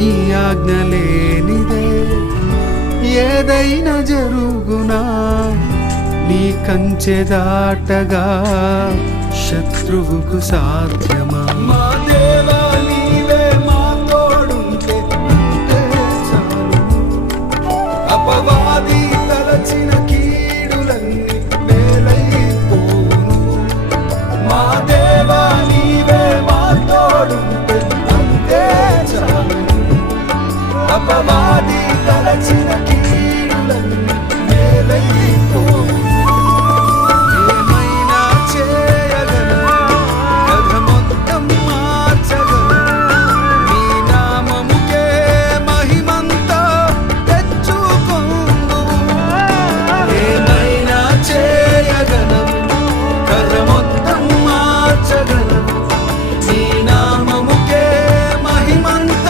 నీ ఆజ్ఞ లేనిదే ఏదైనా జరుగునా, నీ కంచె దాటగా శత్రువుకు సాధ్యమా? మా దేవా నీవే మా తోడుంటే అంతే చాలు. అపవాది తలచిన కీడులన్నీ వేలైపోవును. మా దేవా నీవే మా తోడుంటే అంతే చాలు. అపవాది